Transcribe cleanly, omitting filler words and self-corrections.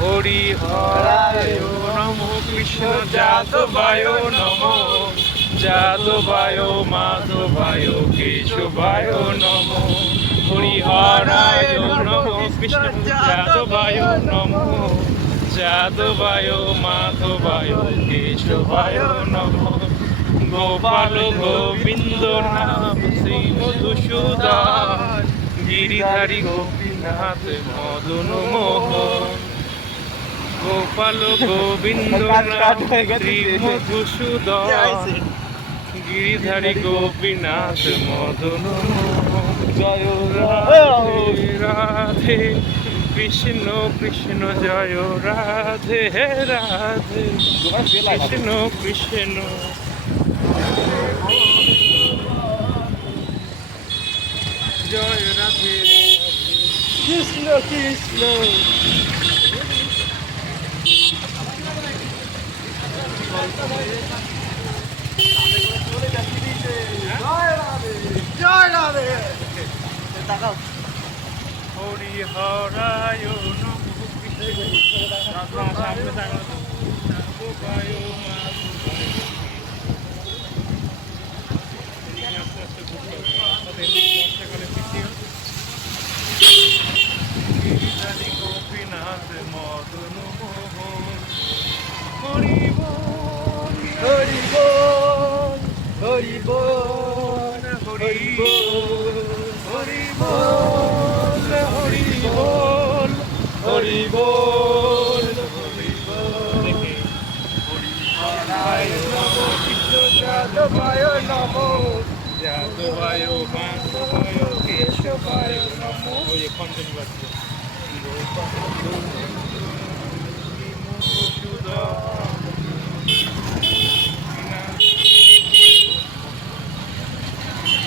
হরি হরায় নমঃ কৃষ্ণ যাদবায় নমঃ যাদবায় মাধবায় কেশবায় নমঃ হরি হরায় নমঃ কৃষ্ণ যাদবায় নমঃ যাদবায় মাধবায় কেশবায় নমঃ গোপাল গোবিন্দ নাম শ্রী মধুসূদন গিরিধারী গোপীনাথ মদন মোহন গোপাল গোবিন্দ নাম শ্রী মধুসূদন গিরিধারী গোপীনাথ মদন মোহন জয় রাধে রাধে কৃষ্ণ কৃষ্ণ জয় রাধে রাধে কৃষ্ণ কৃষ্ণ জয় রাধে কৃষ্ণ কৃষ্ণ জয় রাধে তাকাও হরি হরায় নমঃ গোপীনাথ মদন মোহন হরি বল হরি বল হরি বল হরি বল হরি বল হরি বল হরি বল হরি বল হরি হরায় নমঃ কৃষ্ণ যাদবায় নমঃ যাদবায় মাধবায় কেশবায় নমঃ ওই কন্টিনিউ বাজছে